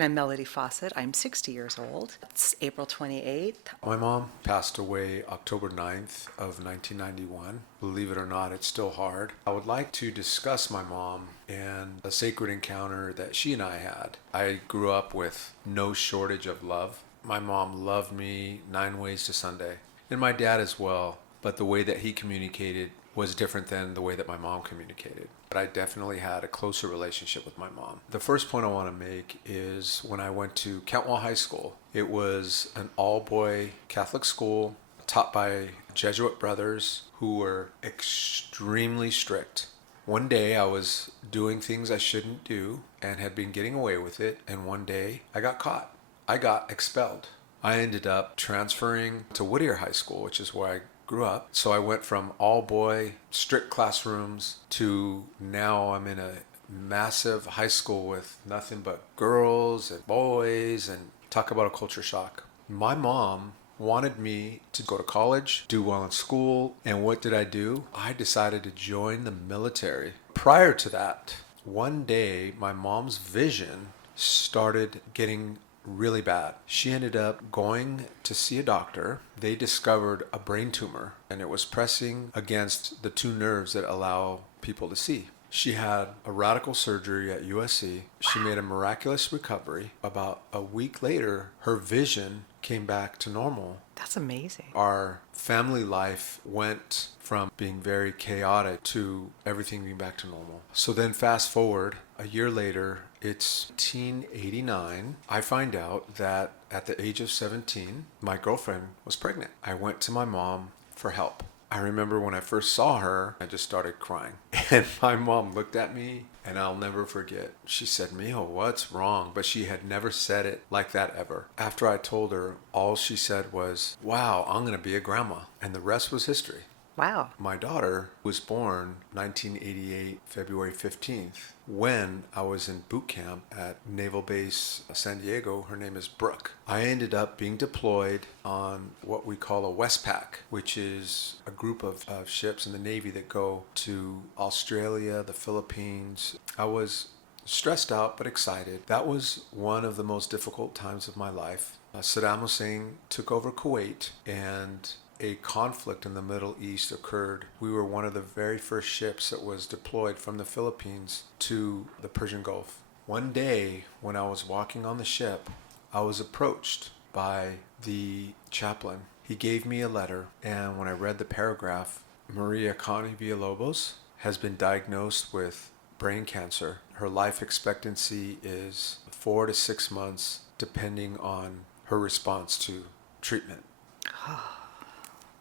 I'm Melody Fawcett. I'm 60 years old. It's April 28th. My mom passed away October 9th of 1991. Believe it or not, it's still hard. I would like to discuss my mom and a sacred encounter that she and I had. I grew up with no shortage of love. My mom loved me 9 ways to Sunday, and my dad as well, but the way that he communicated was different than the way that my mom communicated. But I definitely had a closer relationship with my mom. The first point I want to make is when I went to Cantwell High School. It was an all-boy Catholic school taught by Jesuit brothers who were extremely strict. One day I was doing things I shouldn't do and had been getting away with it, and one day I got caught. I got expelled. I ended up transferring to Whittier High School, which is where I grew up. So I went from all boy, strict classrooms to now I'm in a massive high school with nothing but girls and boys, and talk about a culture shock. My mom wanted me to go to college, do well in school, and what did I do? I decided to join the military. Prior to that, one day my mom's vision started getting really bad. She ended up going to see a doctor. They discovered a brain tumor, and it was pressing against the two nerves that allow people to see. She had a radical surgery at USC. She made a miraculous recovery. About a week later, her vision came back to normal. That's amazing. Our family life went from being very chaotic to everything being back to normal. So then fast forward a year later, it's 1989. I find out that at the age of 17, my girlfriend was pregnant. I went to my mom for help. I remember when I first saw her, I just started crying. And my mom looked at me, and I'll never forget. She said, "Mijo, what's wrong?" But she had never said it like that ever. After I told her, all she said was, "Wow, I'm going to be a grandma." And the rest was history. Wow. My daughter was born 1988, February 15th. When I was in boot camp at Naval Base San Diego, her name is Brooke. I ended up being deployed on what we call a Westpac, which is a group of ships in the Navy that go to Australia, the Philippines. I was stressed out but excited. That was one of the most difficult times of my life. Saddam Hussein took over Kuwait, and a conflict in the Middle East occurred. We were one of the very first ships that was deployed from the Philippines to the Persian Gulf. One day, when I was walking on the ship, I was approached by the chaplain. He gave me a letter, and when I read the paragraph, Maria Connie Villalobos has been diagnosed with brain cancer. Her life expectancy is 4 to 6 months, depending on her response to treatment.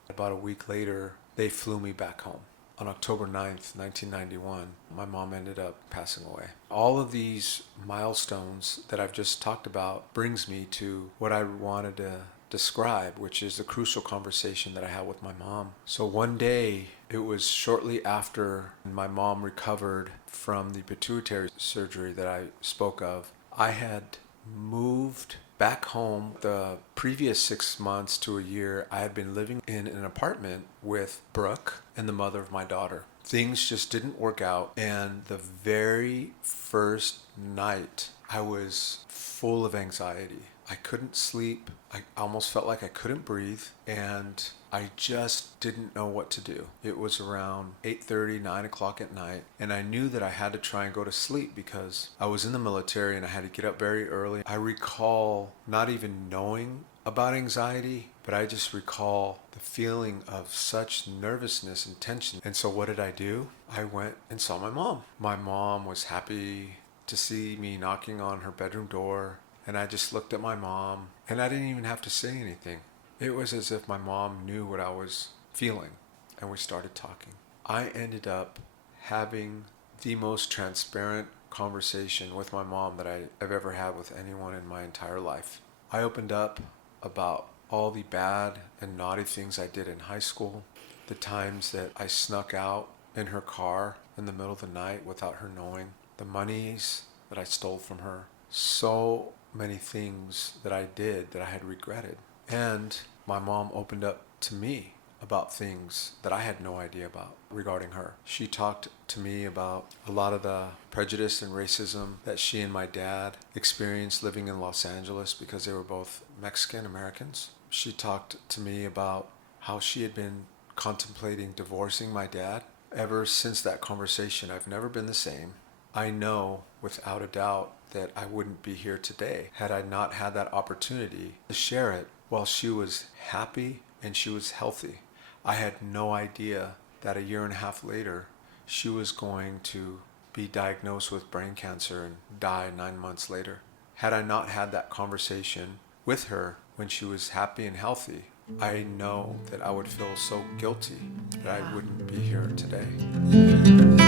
About a week later, they flew me back home. On October 9th, 1991, my mom ended up passing away. All of these milestones that I've just talked about brings me to what I wanted to describe, which is the crucial conversation that I had with my mom. So one day, it was shortly after my mom recovered from the pituitary surgery that I spoke of. I had moved back home. The previous 6 months to a year, I had been living in an apartment with Brooke and the mother of my daughter. Things just didn't work out, and the very first night, I was full of anxiety. I couldn't sleep. I almost felt like I couldn't breathe, and I just didn't know what to do. It was around 8:30, 9 o'clock at night, and I knew that I had to try and go to sleep because I was in the military and I had to get up very early. I recall not even knowing about anxiety, but I just recall the feeling of such nervousness and tension. And so what did I do? I went and saw my mom. My mom was happy to see me knocking on her bedroom door, and I just looked at my mom, and I didn't even have to say anything. It was as if my mom knew what I was feeling, and we started talking. I ended up having the most transparent conversation with my mom that I've ever had with anyone in my entire life. I opened up about all the bad and naughty things I did in high school, the times that I snuck out in her car in the middle of the night without her knowing, the monies that I stole from her, so many things that I did that I had regretted. And my mom opened up to me about things that I had no idea about regarding her. She talked to me about a lot of the prejudice and racism that she and my dad experienced living in Los Angeles because they were both Mexican Americans. She talked to me about how she had been contemplating divorcing my dad. Ever since that conversation, I've never been the same. I know without a doubt that I wouldn't be here today had I not had that opportunity to share it while she was happy and she was healthy. I had no idea that a year and a half later, she was going to be diagnosed with brain cancer and die 9 months later. Had I not had that conversation with her when she was happy and healthy, I know that I would feel so guilty that I wouldn't be here today.